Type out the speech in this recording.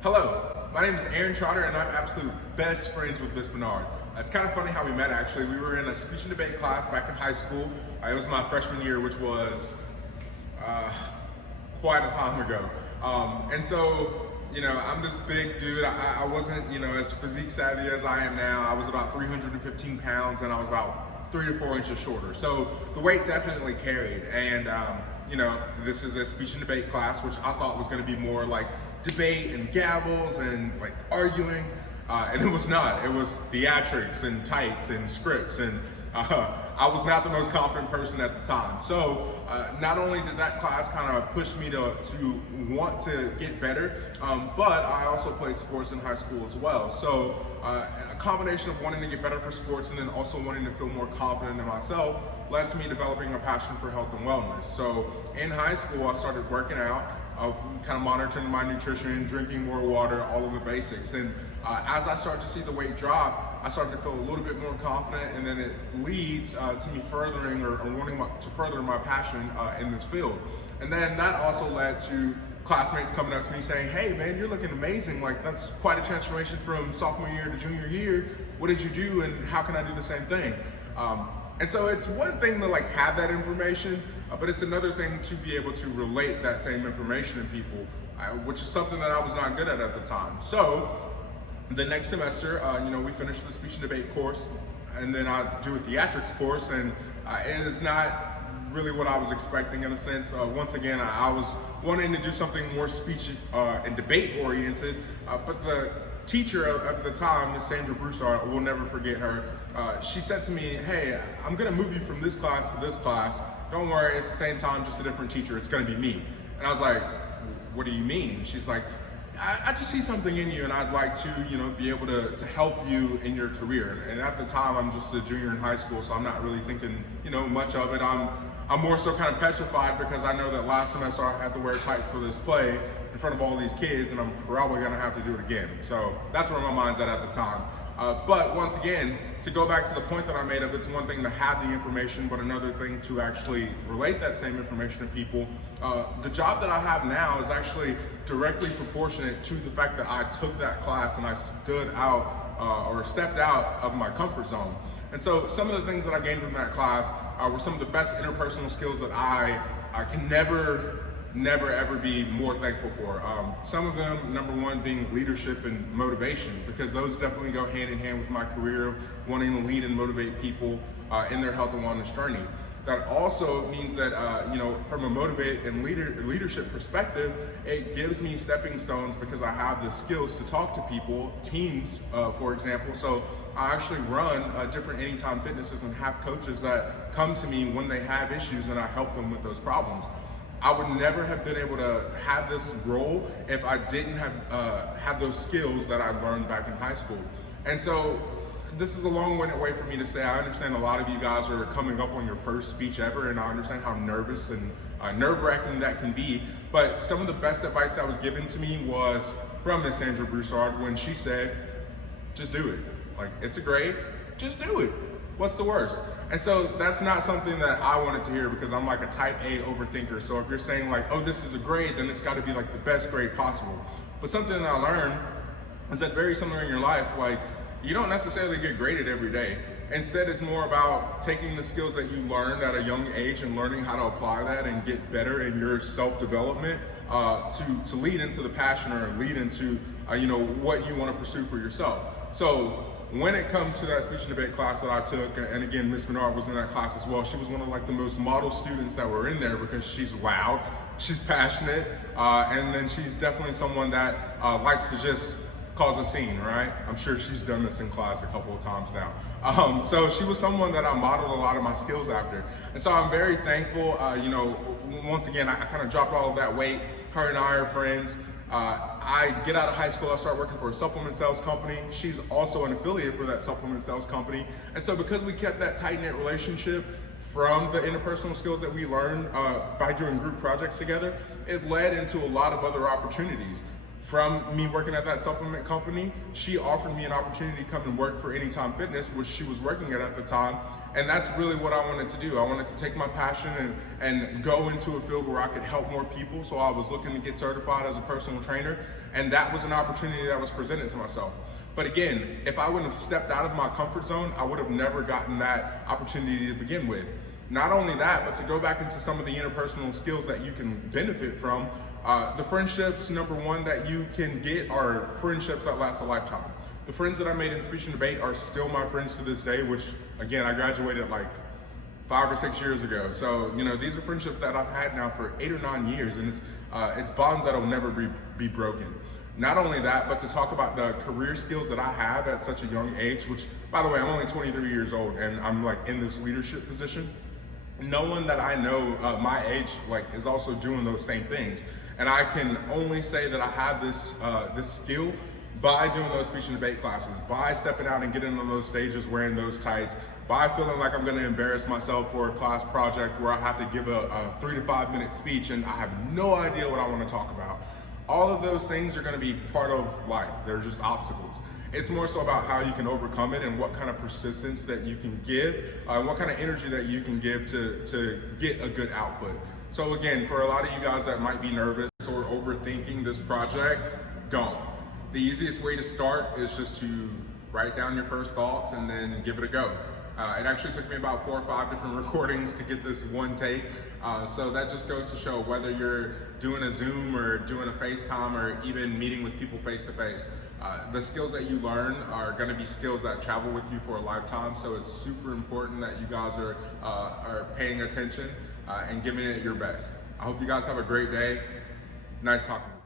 Hello, my name is Aaron Trotter and I'm absolute best friends with Miss Bernard. It's kind of funny how we met actually. We were in a speech and debate class back in high school. It was my freshman year, which was quite a time ago. I'm this big dude. I wasn't, as physique savvy as I am now. I was about 315 pounds and I was about 3 to 4 inches shorter. So the weight definitely carried. And, this is a speech and debate class, which I thought was going to be more like debate and gavels and like arguing. And it was not. It was theatrics and tights and scripts. And I was not the most confident person at the time. So not only did that class kind of push me to want to get better, but I also played sports in high school as well. So a combination of wanting to get better for sports and then also wanting to feel more confident in myself led to me developing a passion for health and wellness. So in high school, I started working out, kind of monitoring my nutrition, drinking more water, all of the basics. And as I started to see the weight drop, I started to feel a little bit more confident, and then it leads to me furthering or wanting to further my passion in this field. And then that also led to classmates coming up to me saying, "Hey man, you're looking amazing. Like that's quite a transformation from sophomore year to junior year. What did you do and how can I do the same thing?" And so it's one thing to like have that information, but it's another thing to be able to relate that same information to people, which is something that I was not good at the time. So the next semester, we finished the speech and debate course, and then I do a theatrics course, and it is not really what I was expecting in a sense. Once again, I was wanting to do something more speech and debate oriented, but the teacher at the time, Miss Sandra Broussard, I will never forget her. She said to me, "Hey, I'm gonna move you from this class to this class. Don't worry, it's the same time, just a different teacher. It's gonna be me." And I was like, "What do you mean?" She's like, I just see something in you and I'd like to, be able to help you in your career." And at the time, I'm just a junior in high school, so I'm not really thinking, much of it. I'm more so kind of petrified because I know that last semester I had to wear tights for this play in front of all these kids, and I'm probably gonna have to do it again. So that's where my mind's at the time. But once again, to go back to the point that I made of, it's one thing to have the information, but another thing to actually relate that same information to people. The job that I have now is actually directly proportionate to the fact that I took that class and I stood out or stepped out of my comfort zone. And so some of the things that I gained from that class were some of the best interpersonal skills that I can never ever be more thankful for. Some of them, number one, being leadership and motivation, because those definitely go hand in hand with my career of wanting to lead and motivate people in their health and wellness journey. That also means that, from a motivate and leadership perspective, it gives me stepping stones because I have the skills to talk to people, teams, for example. So I actually run different Anytime Fitnesses and have coaches that come to me when they have issues and I help them with those problems. I would never have been able to have this role if I didn't have those skills that I learned back in high school. And so this is a long-winded way for me to say I understand a lot of you guys are coming up on your first speech ever, and I understand how nervous and nerve-wracking that can be. But some of the best advice that was given to me was from Miss Sandra Broussard when she said, "Just do it. Like, it's a grade, just do it. What's the worst?" And so that's not something that I wanted to hear because I'm like a type A overthinker. So if you're saying like, "Oh, this is a grade," then it's got to be like the best grade possible. But something that I learned is that very similar in your life, like you don't necessarily get graded every day. Instead, it's more about taking the skills that you learned at a young age and learning how to apply that and get better in your self-development to lead into the passion or lead into what you want to pursue for yourself. So when it comes to that speech and debate class that I took, and again, Miss Bernard was in that class as well, she was one of like the most model students that were in there because she's loud, she's passionate, and then she's definitely someone that likes to just cause a scene, right? I'm sure she's done this in class a couple of times now. So she was someone that I modeled a lot of my skills after. And so I'm very thankful, once again, I kind of dropped all of that weight. Her and I are friends. I get out of high school, I start working for a supplement sales company. She's also an affiliate for that supplement sales company. And so because we kept that tight-knit relationship from the interpersonal skills that we learned by doing group projects together, it led into a lot of other opportunities. from me working at that supplement company, she offered me an opportunity to come and work for Anytime Fitness, which she was working at the time. And that's really what I wanted to do. I wanted to take my passion and go into a field where I could help more people. So I was looking to get certified as a personal trainer. And that was an opportunity that was presented to myself. But again, if I wouldn't have stepped out of my comfort zone, I would have never gotten that opportunity to begin with. Not only that, but to go back into some of the interpersonal skills that you can benefit from. The friendships, number one, that you can get are friendships that last a lifetime. The friends that I made in speech and debate are still my friends to this day, which again, I graduated like 5 or 6 years ago. So, you know, these are friendships that I've had now for 8 or 9 years, and it's bonds that'll never be broken. Not only that, but to talk about the career skills that I have at such a young age, which, by the way, I'm only 23 years old and I'm like in this leadership position. No one that I know my age like is also doing those same things. And I can only say that I have this skill by doing those speech and debate classes, by stepping out and getting on those stages wearing those tights, by feeling like I'm gonna embarrass myself for a class project where I have to give a 3 to 5 minute speech and I have no idea what I wanna talk about. All of those things are gonna be part of life. They're just obstacles. It's more so about how you can overcome it and what kind of persistence that you can give, what kind of energy that you can give to get a good output. So again, for a lot of you guys that might be nervous or overthinking this project, don't. The easiest way to start is just to write down your first thoughts and then give it a go. It actually took me about 4 or 5 different recordings to get this one take. So that just goes to show whether you're doing a Zoom or doing a FaceTime or even meeting with people face to face, the skills that you learn are gonna be skills that travel with you for a lifetime. So it's super important that you guys are paying attention and giving it your best. I hope you guys have a great day. Nice talking to you.